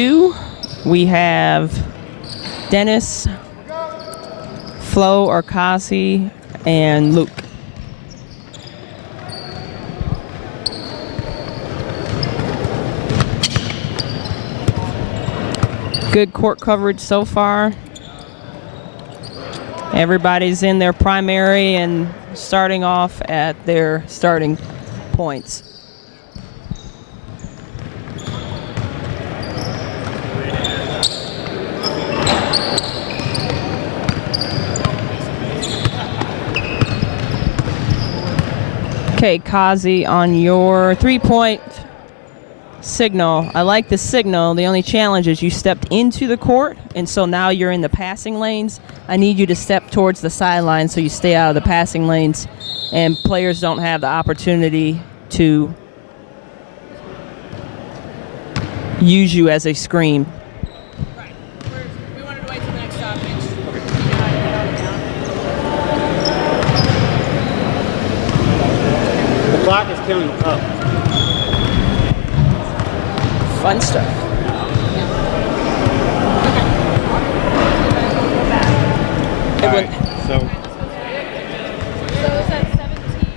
2, we have Dennis, Flo, Arkasi, and Luke. Good court coverage so far. Everybody's in their primary and starting off at their starting points. Okay, Kazi, on your three-point signal. I like the signal. The only challenge is you stepped into the court, and so now you're in the passing lanes. I need you to step towards the sideline so you stay out of the passing lanes, and players don't have the opportunity to use you as a screen. Right. We wanted to wait till the next stoppage. The clock is counting up. Fun stuff. All right, so So is that 17?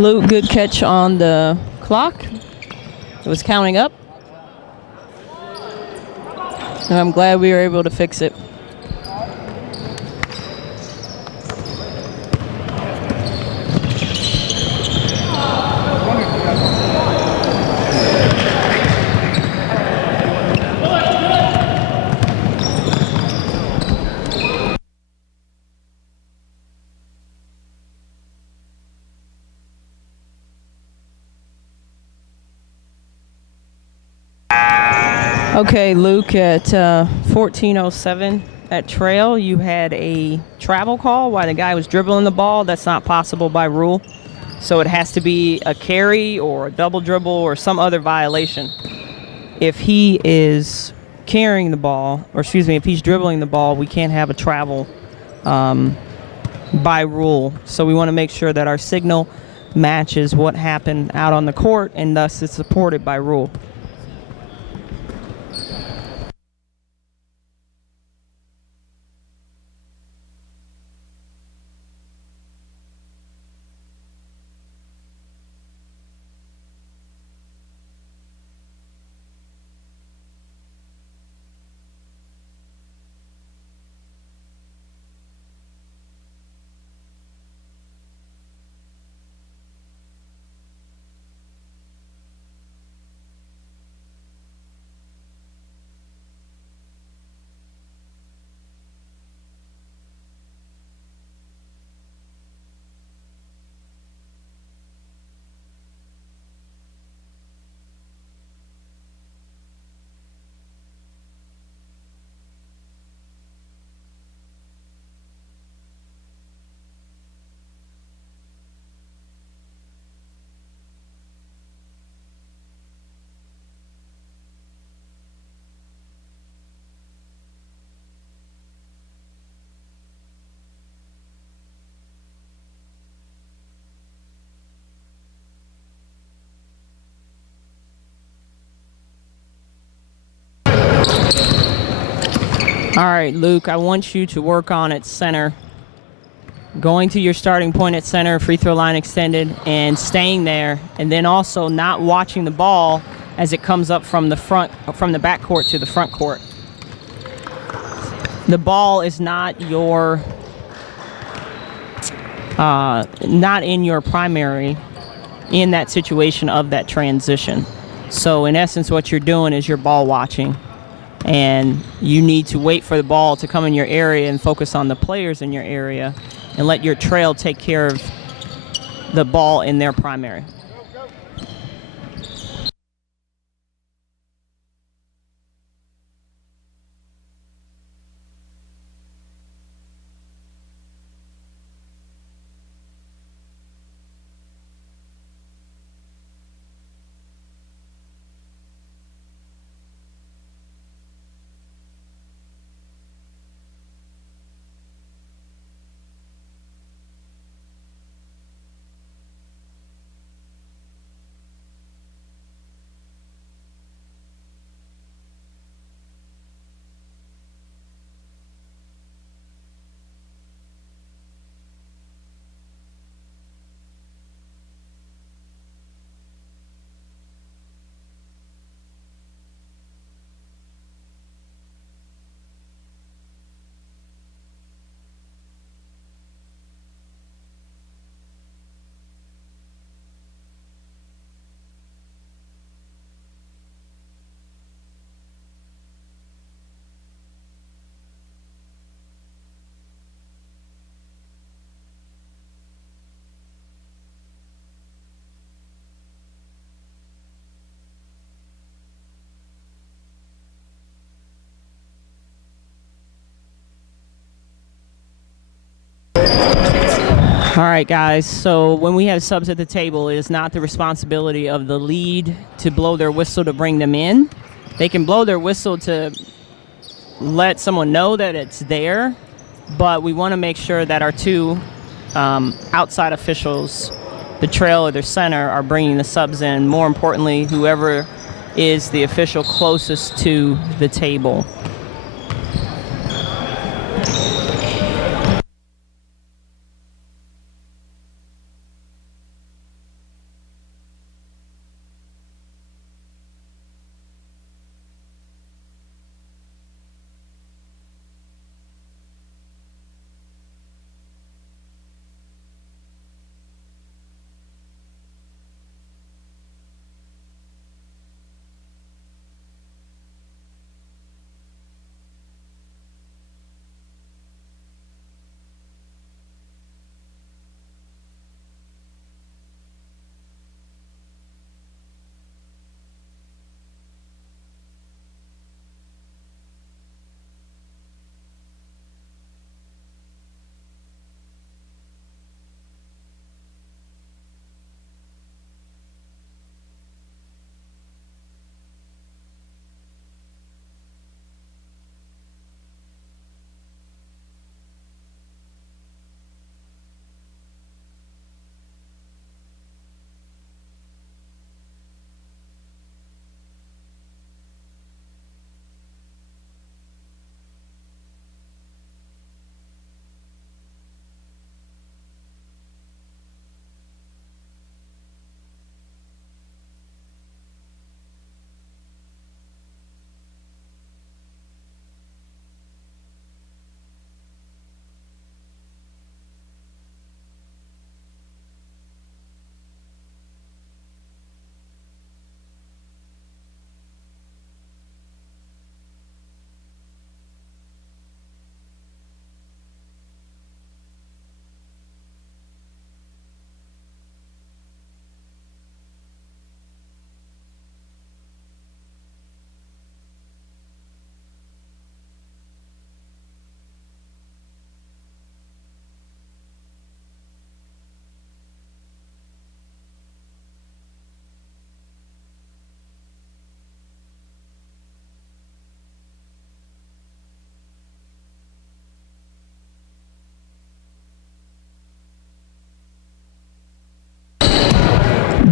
Luke, good catch on the clock. It was counting up. And I'm glad we were able to fix it. Okay, Luke, at 14:07 at Trail, you had a travel call while the guy was dribbling the ball. That's not possible by rule. So it has to be a carry or a double dribble or some other violation. If he is carrying the ball, or excuse me, if he's dribbling the ball, we can't have a travel by rule. So we want to make sure that our signal matches what happened out on the court, and thus it's supported by rule. All right, Luke, I want you to work on at center. Going to your starting point at center, free throw line extended, and staying there, and then also not watching the ball as it comes up from the back court to the front court. The ball is not in your primary in that situation of that transition. So in essence, what you're doing is you're ball watching, and you need to wait for the ball to come in your area and focus on the players in your area and let your trail take care of the ball in their primary. All right, guys. So when we have subs at the table, it is not the responsibility of the lead to blow their whistle to bring them in. They can blow their whistle to let someone know that it's there, but we want to make sure that our two outside officials, the trail or the center, are bringing the subs in. More importantly, whoever is the official closest to the table.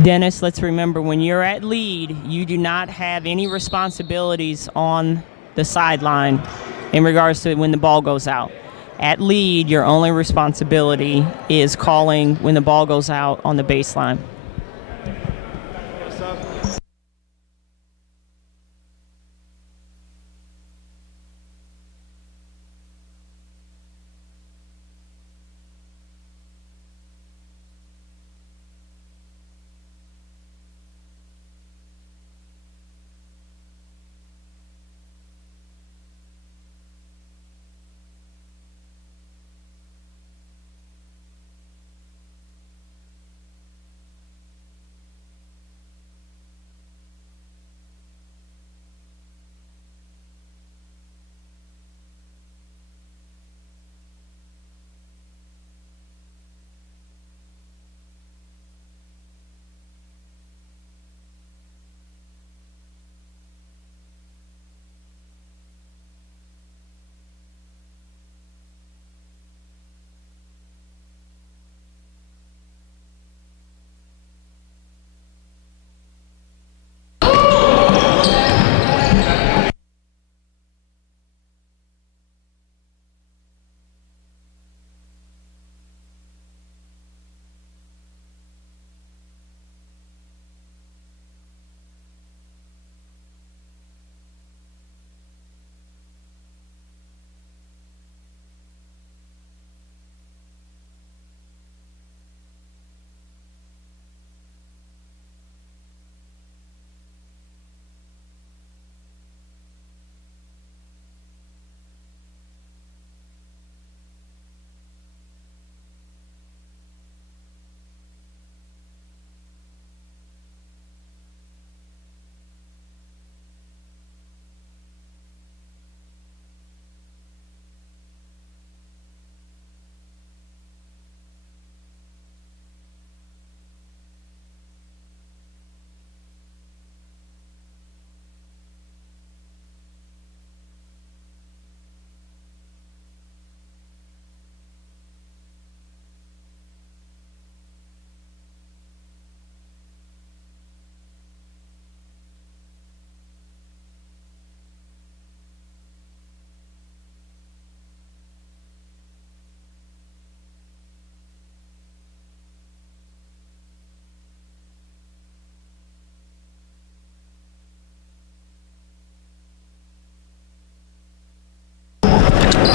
Dennis, let's remember, when you're at lead, you do not have any responsibilities on the sideline in regards to when the ball goes out. At lead, your only responsibility is calling when the ball goes out on the baseline.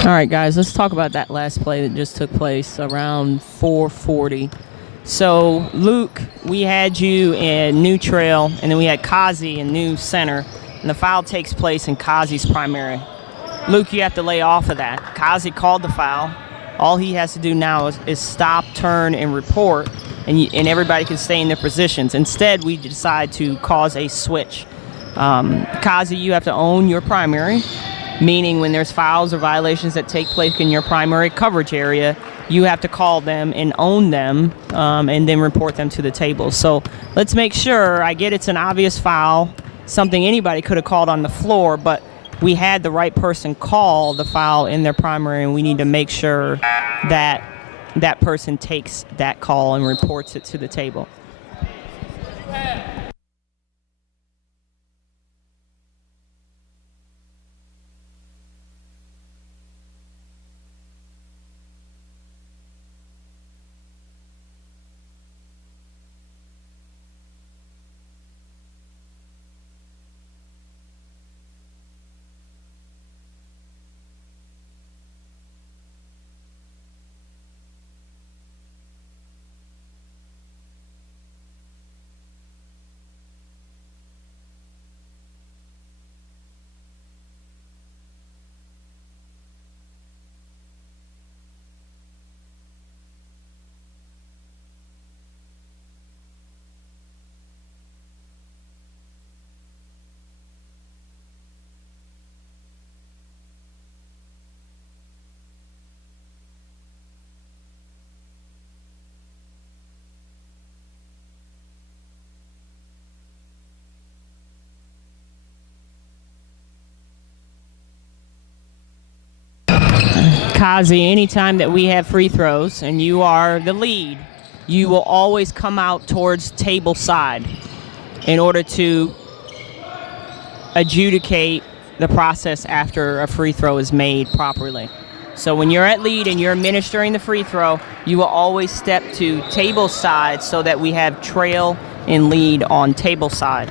All right, guys, let's talk about that last play that just took place around 4:40. So, Luke, we had you in new trail, and then we had Kazi in new center, and the foul takes place in Kazi's primary. Luke, you have to lay off of that. Kazi called the foul. All he has to do now is stop, turn, and report, and everybody can stay in their positions. Instead, we decide to cause a switch. Kazi, you have to own your primary, meaning when there's fouls or violations that take place in your primary coverage area, you have to call them and own them, and then report them to the table. So let's make sure, I get it's an obvious foul, something anybody could have called on the floor, but we had the right person call the foul in their primary, and we need to make sure that that person takes that call and reports it to the table. Kazi, anytime that we have free throws and you are the lead, you will always come out towards table side in order to adjudicate the process after a free throw is made properly. So when you're at lead and you're administering the free throw, you will always step to table side so that we have trail and lead on table side.